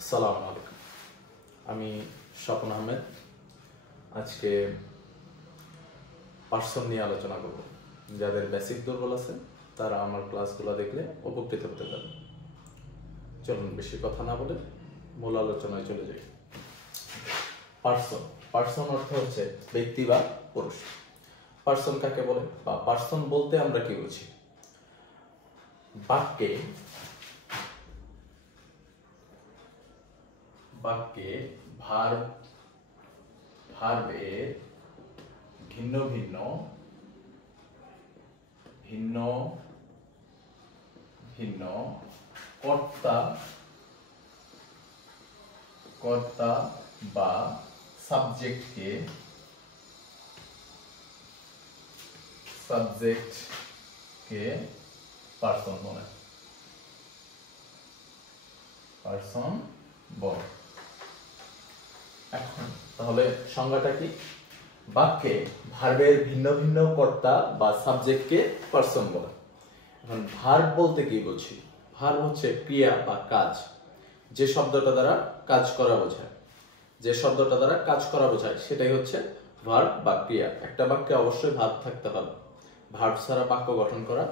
আসসালামু আলাইকুম। আমি স্বপন আহমেদ। আজকে পার্সন নিয়ে আলোচনা করব। যাদের বেসিক দুর্বল আছে তারা আমার ক্লাসগুলো দেখলে উপকৃত হতে পারে। চলুন বেশি কথা না বলে মূল আলোচনায় চলে যাই। পার্সন পার্সন অর্থ হচ্ছে ব্যক্তি বা পুরুষ। পার্সন কাকে বলে বা পার্সন বলতে আমরা কি বুঝি? বাক্যে ভার্বের ভিন্ন ভিন্ন কর্তা বা সাবজেক্টকে পার্সন বলে। এখন তাহলে সংজ্ঞাটা কি? বাক্যে ভার্বের ভিন্ন ভিন্ন কর্তা বা সাবজেক্টকে পার্সন বলে। এখন ভার্ব বলতে কি বুঝি? ভার্ব হচ্ছে ক্রিয়া বা কাজ, যে শব্দটা দ্বারা কাজ করা বোঝায় সেটাই হচ্ছে ভার্ব বা ক্রিয়া। একটা বাক্যে অবশ্যই ভার্ব থাকতে হবে, ভার্ব ছাড়া বাক্য গঠন করা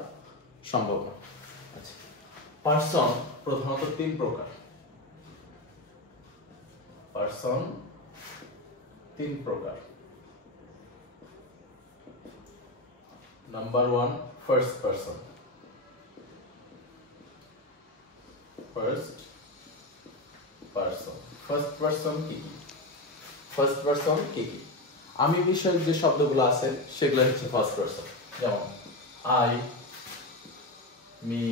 সম্ভব না। আচ্ছা, পার্সন প্রধানত তিন প্রকার। Number 1, first person. First person কি? আমি বিষয়ক যে শব্দগুলো আছে সেগুলো হচ্ছে ফার্স্ট পারসন। যেমন আই, মি,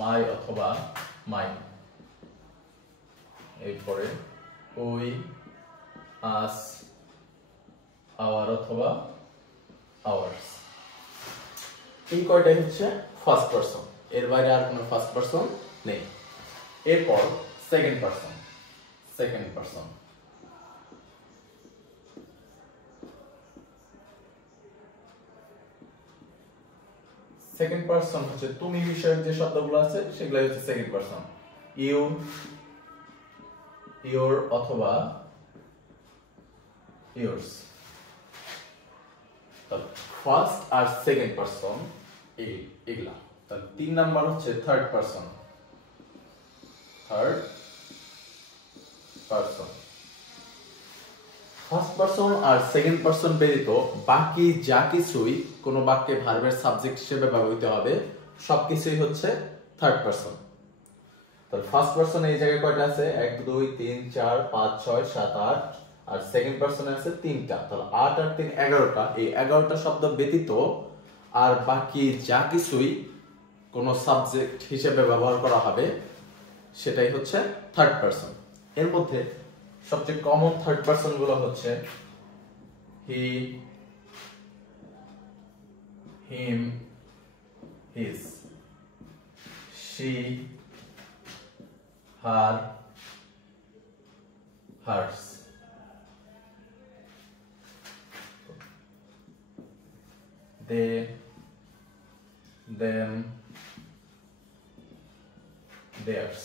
মাই অথবা মাইন। এরপরে ওই, আস, আওয়ার অথবা আওয়ার্স। এই কয়টাই হচ্ছে ফার্স্ট পারসন, এর বাইরে আর কোনো ফার্স্ট পারসন নেই। এরপর সেকেন্ড পারসন। সেকেন্ড পারসন হচ্ছে তুমি বিষয়ক যে শব্দগুলো আছে সেগুলো হচ্ছে সেকেন্ড পারসন। ইউ, ইওর অথবা ইয়োরস। ফার্স্ট আর সেকেন্ড পারসন এগুলা। তাহলে 3 নাম্বার হচ্ছে থার্ড পারসন। ফার্স্ট পারসন আর সেকেন্ড পারসন ব্যতীত বাকি যা কিছুই কোন বাক্যে ভার্বের সাবজেক্ট হিসেবে ব্যবহৃত হবে সবকিছুই হচ্ছে থার্ড পারসন। তাহলে ফার্স্ট পারসন এই জায়গায় কয়টা আছে? 1 2 3 4 5 6 7 8। আর সেকেন্ড পারসনে আছে 3টা। তাহলে 8 আর 3 11টা। এই 11টা শব্দ ব্যতীত আর বাকি যা কিছুই কোন সাবজেক্ট হিসেবে ব্যবহার করা হবে সেটাই হচ্ছে থার্ড পারসন। এর মধ্যে সবচেয়ে কমন থার্ড পারসন গুলো হচ্ছে he, him, his, she, her, hers. They, them, theirs.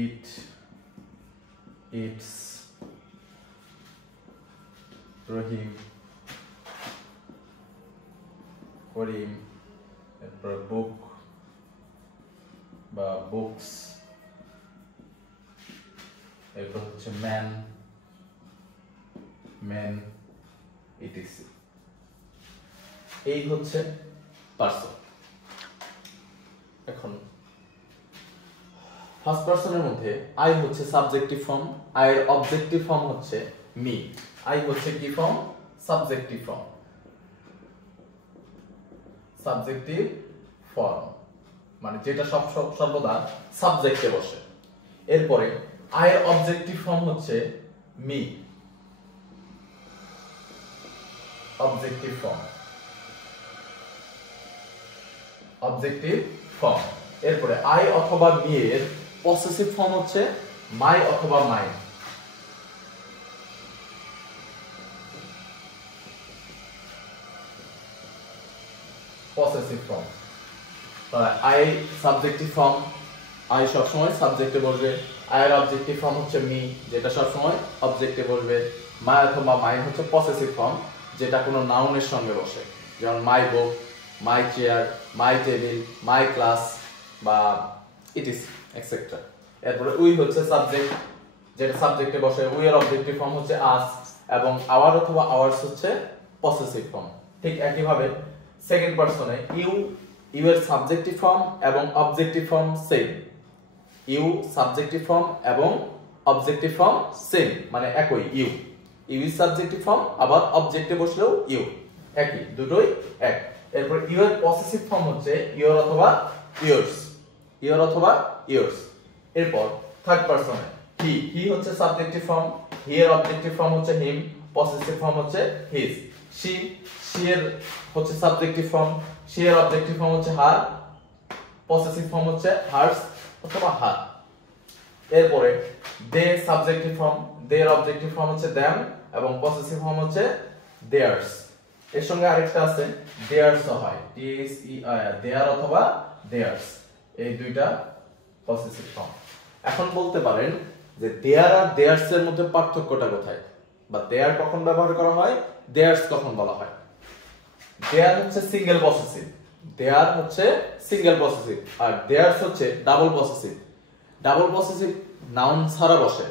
It, its, Rahim, Karim, এরপর বুক বা বুকস, এরপর হচ্ছে ম্যান, মেন, ইটিসি। এই হচ্ছে পারসন। এখন ফার্স্ট পারসনের মধ্যে আই হচ্ছে সাবজেক্টিভ ফর্ম, আই এর অবজেক্টিভ ফর্ম হচ্ছে মি। আই হচ্ছে কি ফর্ম? Subjective form. মানে যেটা সর্বদা সাবজেক্টে বসে। এরপরে আই এর অবজেক্টিভ ফর্ম হচ্ছে মি। Objective form. এরপরে আই অথবা মি এর পসেসিভ ফর্ম হচ্ছে মাই অথবা mine. possessive form. I subjective form, I সবসময় সাবজেক্টে বসবে। আয়ের অবজেক্টিভ ফর্ম হচ্ছে মি, যেটা সবসময় অবজেক্টে বসবে। মাই অথবা মাইন হচ্ছে পসেসিভ ফর্ম, যেটা কোনো নাউনের সঙ্গে বসে, যেমন my book, my chair, my table, my class বা ইটিস এটসেট্রা। এরপরে উই হচ্ছে সাবজেক্ট, যেটা সাবজেক্টে বসে। উই এর অবজেক্টিভ ফর্ম হচ্ছে আস, এবং আওয়ার অথবা আওয়ার্স হচ্ছে পসেসিভ ফর্ম। ঠিক একইভাবে সেকেন্ড পারসনে ইউ, ইউ এর সাবজেক্টিভ ফর্ম এবং objective form same. You subjective form এবং অবজেক্টিভ ফর্ম সেম, মানে একই। You, you is subjective form, আবার অবজেক্টে বসলেও ইউ, একই, দুটোই এক। এরপর ইউ এর পসেসিভ ফর্ম হচ্ছে ইওর অথবা ইয়োরস, ইওর অথবা ইয়োরস। এরপর থার্ড পারসনে হি, হি হচ্ছে সাবজেক্টিভ ফর্ম, হি এর অবজেক্টিভ ফর্ম হচ্ছে হিম, পসেসিভ ফর্ম হচ্ছে হিজ। শি, শি এর হচ্ছে সাবজেক্টিভ ফর্ম, শি এর অবজেক্টিভ ফর্ম হচ্ছে হার, পসেসিভ ফর্ম হচ্ছে হার্স অথবা হার। এরপরে দে সাবজেক্টিভ ফর্ম, দে এর অবজেক্টিভ ফর্ম হচ্ছে দেম এবং পসেসিভ ফর্ম হচ্ছে দেয়ার্স। এর সঙ্গে আরেকটা আছে দেয়ার্স হয়, টি এইচ ই আর, দেয়ার অথবা দেয়ার্স, এই দুইটা পসেসিভ ফর্ম। এখন বলতে পারেন যে দেয়ার আর দেয়ার্স এর মধ্যে পার্থক্যটা কোথায়, বা দেয়ার কখন ব্যবহার করা হয়, দেয়ার্স কখন বলা হয়। দেয়ার হচ্ছে সিঙ্গেল পসেসিভ, দেয়ার হচ্ছে সিঙ্গেল পসেসিভ, আর দেয়ার্স হচ্ছে double possessive. Double possessive noun ছাড়া বসে,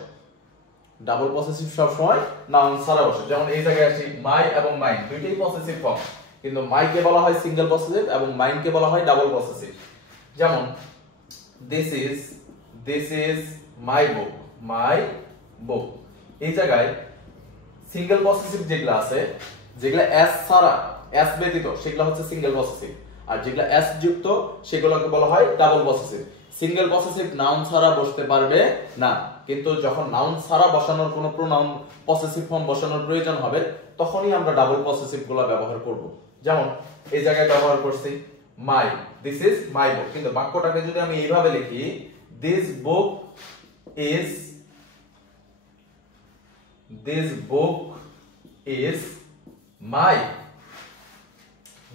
ডাবল পসেসিভ সব সময় নাউন ছাড়া বসে। যেমন এই জায়গায় আসি, মাই এবং মাইন দুইটাই পসেসিভ ফর্ম, কিন্তু মাইকে বলা হয় সিঙ্গেল পসেসিভ এবং মাইনকে বলা হয় ডাবল পসেসিভ। যেমন দিস ইজ মাই বুক, মাই বুক, এই জায়গায় সিঙ্গেল পসেসিভ যেগুলো আছে, যেগুলো এস ছাড়া, এস ব্যতীত, সেগুলো হচ্ছে সিঙ্গেল পসেসিভ, আর যেগুলো এস যুক্ত সেগুলোকে বলা হয় double possessive. Single possessive noun ছাড়া বসতে পারবে না, কিন্তু যখন নাউন ছাড়া বসানোর কোনো প্রোনাউন পসেসিভ ফর্ম বসানোর প্রয়োজন হবে, তখনই আমরা ডাবল পসেসিভ গুলো ব্যবহার করব। যেমন এই জায়গায় ব্যবহার করছি মাই, দিস ইজ মাই বুক, কিন্তু বাক্যটাকে যদি আমি এইভাবে লিখি, this book is, this book is my,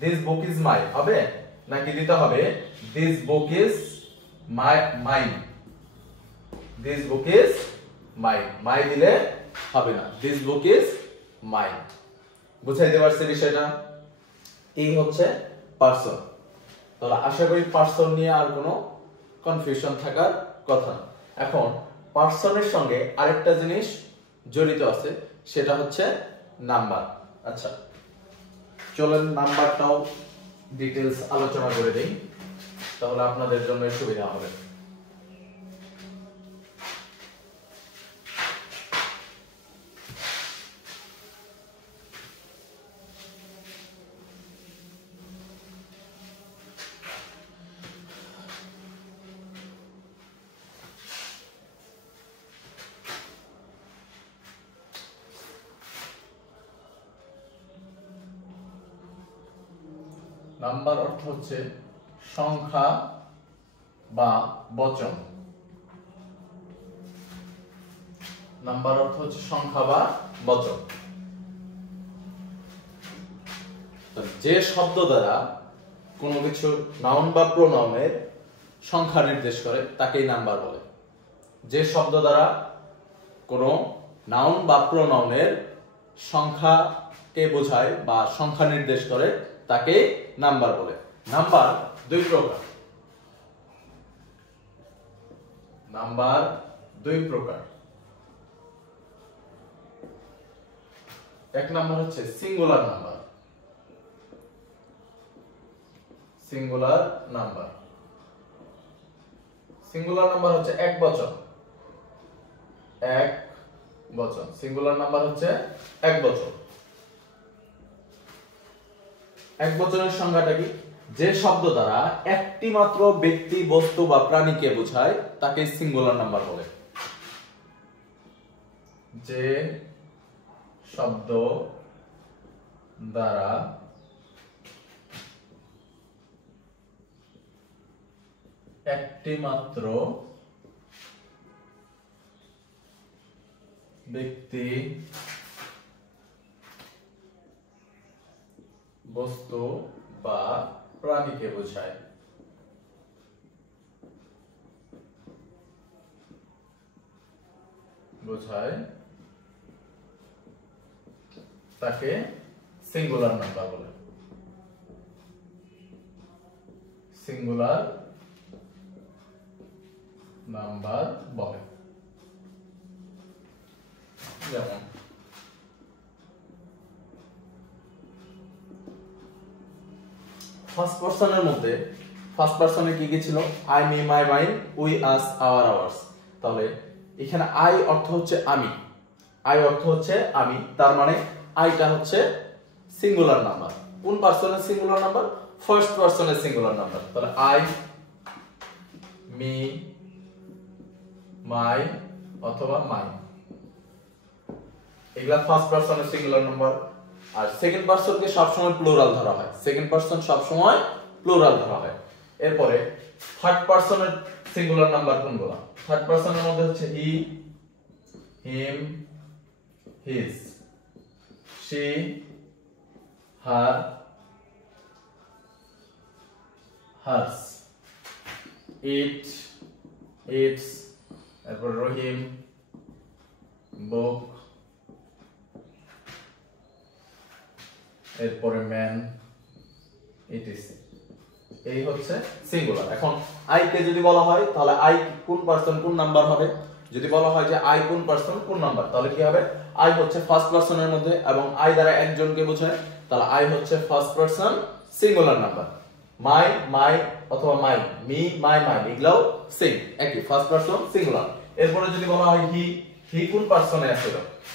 this book is my হবে নাকি দিতে হবে this book is mine, this book is mine, my দিলে হবে না, this book is mine। বুঝাইতে পারছি বিষয়টা? এই হচ্ছে পারসন। তাহলে আশা করি পারসন নিয়ে আর কোনো কনফিউশন থাকার কথা না। এখন পারসনের সঙ্গে আরেকটা জিনিস জড়িত আছে, সেটা হচ্ছে নাম্বার। আচ্ছা, চলেন নাম্বারটাও ডিটেইলস আলোচনা করে দেই, তাহলে আপনাদের জন্য সুবিধা হবে। নাম্বার অর্থ হচ্ছে সংখ্যা বা বচন। নাম্বার অর্থ হচ্ছে সংখ্যা বা বচন। যে শব্দ দ্বারা কোনো কিছু নাউন বা প্রোনাউনের সংখ্যা নির্দেশ করে তাকেই নাম্বার বলে। যে শব্দ দ্বারা কোনো নাউন বা প্রোনাউনের সংখ্যাকে বোঝায় বা সংখ্যা নির্দেশ করে তাকে নাম্বার বলে। নাম্বার দুই প্রকার, নাম্বার দুই প্রকার। এক নাম্বার হচ্ছে singular number, singular number. Singular number হচ্ছে এক বচন, এক বচন। সিঙ্গুলার নাম্বার হচ্ছে এক বচন। এক বচনের সংজ্ঞাটা কি? যে শব্দ দ্বারা একটি মাত্র ব্যক্তি, বস্তু বা প্রাণীকে বোঝায় তাকে সিঙ্গুলার নাম্বার বলে। যে শব্দ দ্বারা একটি মাত্র ব্যক্তি, বস্তু বা প্রাণীকে বোঝায় বোঝায় তাকে সিঙ্গুলার নাম্বার বলে। সিঙ্গুলার নাম্বার বলে। যেমন ফার্স্ট পারসনের মধ্যে ফার্স্ট পারসনে কি কি ছিল? I, me, my, mine, we, us, our, ours. তাহলে এখানে আই অর্থ হচ্ছে আমি, আই অর্থ হচ্ছে আমি, তার মানে আইটা হচ্ছে সিঙ্গুলার নাম্বার। কোন পারসনের সিঙ্গুলার নাম্বার? ফার্স্ট পারসনের সিঙ্গুলার নাম্বার। তাহলে আই, মি, মাই অথবা মাই, এগুলা ফার্স্ট পারসনের সিঙ্গুলার নাম্বার। আর সেকেন্ড পারসনকে সবসময় প্লুরাল ধরা হয়, সেকেন্ড পারসন সবসময় প্লুরাল ধরা হয়। এরপরে থার্ড পারসনের সিঙ্গুলার নাম্বার কোনগুলো? থার্ড পারসনের মধ্যে হচ্ছে he, him, his, she, her, hers, it, its, এরপর রহিম, বুক, এরপরে ম্যান, ইটিসি। এই হচ্ছে সিঙ্গুলার। এখন আই কে যদি বলা হয় তাহলে আই কোন পারসন কোন নাম্বার হবে? যদি বলা হয় যে আই কোন পারসন কোন নাম্বার, তাহলে কি হবে? আই হচ্ছে ফার্স্ট পারসনের মধ্যে এবং আই দ্বারা একজনকে বোঝায়, তাহলে আই হচ্ছে ফার্স্ট পারসন সিঙ্গুলার নাম্বার। মাই, মাই অথবা মাই, মি, মাই, মাই এগুলাও সেম, একই, ফার্স্ট পারসন সিঙ্গুলার। এরপরে যদি বলা হয় হি, হি কোন পারসনে আছে?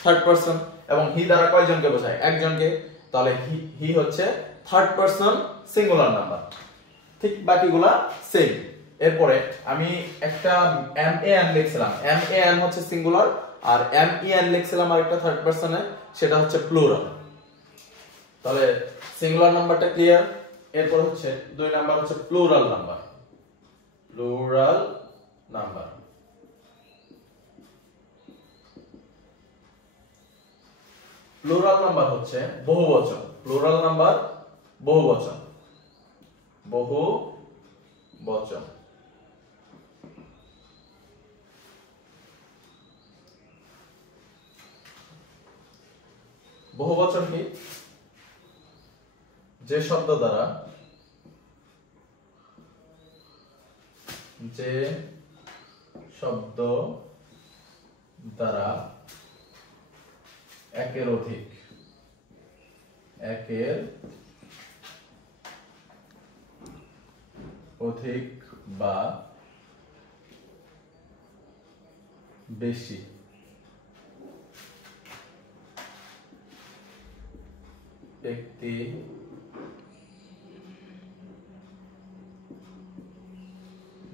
থার্ড পারসন, এবং হি দ্বারা কয়জনকে বোঝায়? একজনকে, তাহলে হি হচ্ছে থার্ড পারসন সিঙ্গুলার নাম্বার। ঠিক বাকিগুলা সেম। এরপরে আমি একটা এম এ এন লিখছিলাম, এম এ এন হচ্ছে সিঙ্গুলার, আর এম ই এন লিখছিলাম আরেকটা থার্ড পারসনে, সেটা হচ্ছে প্লুরাল। তাহলে সিঙ্গুলার নাম্বারটা ক্লিয়ার। এরপর হচ্ছে দুই নাম্বার হচ্ছে plural number. Plural number, plural number হচ্ছে বহুবচন। প্লুরাল নাম্বার বহুবচন, বহুবচন। বহুবচন কি? যে শব্দ দ্বারা একের অধিক বা বেশি ব্যক্তি,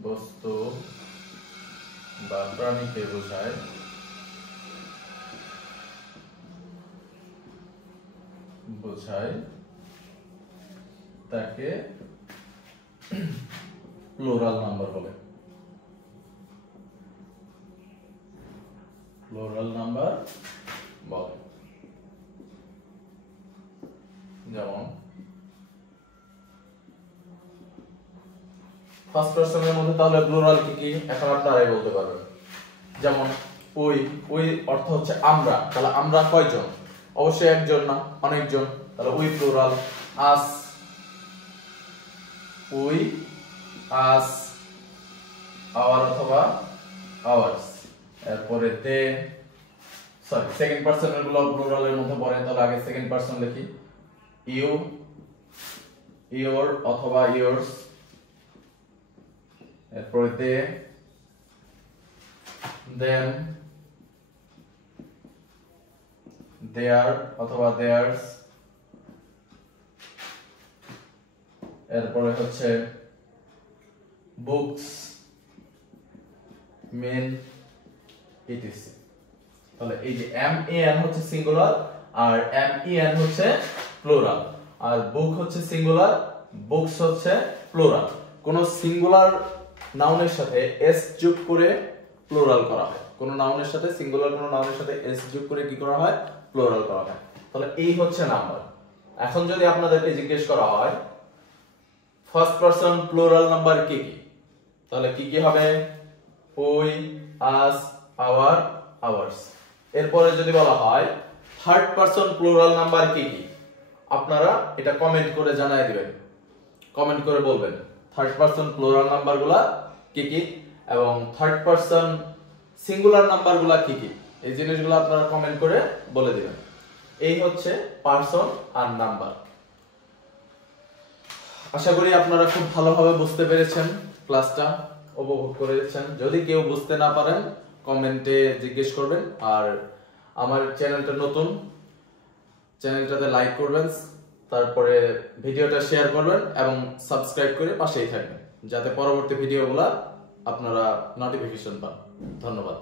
বস্তু বা প্রাণীকে বোঝায়, তাকে প্লুরাল নাম্বার বলে। প্লুরাল নাম্বার বলে। যেমন ফার্স্ট পারসনের মধ্যে তাহলে প্লুরাল কি কি এখন আপনারাই বলতে পারবেন। যেমন ওই, ওই অর্থ হচ্ছে আমরা, তাহলে আমরা কয়জন? অবশ্যই একজন না, অনেকজন, তাহলে we plural. Us, we, us, our অথবা আওয়ার্স। এরপরে দে, সরি সেকেন্ড পারসনের গুলো প্লুরালের মধ্যে পড়ে, তাহলে আগে সেকেন্ড পারসন লিখি। ইউ, ইওর অথবা ইয়োরস, এরপরে দে, দেম, দেয়ার অথবা দেয়ার্স, এরপরে হচ্ছে বুকস, মেন, ইটিসি। তাহলে এই যে এম এ এন হচ্ছে সিঙ্গুলার আর এম ই এন হচ্ছে প্লুরাল, আর বুক হচ্ছে সিঙ্গুলার, বুকস হচ্ছে প্লুরাল। কোন সিঙ্গুলার নাউনের সাথে এস যোগ করে প্লুরাল করা হয়, কোন নাউনের সাথে সিঙ্গুলার কোন নাউনের সাথে এস যোগ করে কি করা হয়? প্লুরাল করা হয়। তাহলে এই হচ্ছে নাম্বার। এখন যদি আপনাদেরকে জিজ্ঞেস করা হয় ফার্স্ট পারসন প্লুরাল নাম্বার কি কি, তাহলে কি কি হবে? We, us, our, ours. এরপরে যদি বলা হয় থার্ড পারসন প্লুরাল নাম্বার কি কি, আপনারা এটা কমেন্ট করে জানাই দিবেন, কমেন্ট করে বলবেন থার্ড পারসন প্লুরাল নাম্বারগুলা কি কি এবং থার্ড পারসন সিঙ্গুলার নাম্বারগুলা কি কি, এই জিনিসগুলো আপনারা কমেন্ট করে বলে দিবেন। এই হচ্ছে পারসন আর নাম্বার। আশা করি আপনারা খুব ভালোভাবে বুঝতে পেরেছেন, ক্লাসটা উপভোগ করেছেন। যদি কেউ বুঝতে না পারেন কমেন্টে জিজ্ঞেস করবেন। আর আমার চ্যানেলটা নতুন, চ্যানেলটাতে লাইক করবেন, তারপরে ভিডিওটা শেয়ার করবেন এবং সাবস্ক্রাইব করে পাশেই থাকবেন যাতে পরবর্তী ভিডিওগুলো আপনারা নোটিফিকেশন পান। ধন্যবাদ।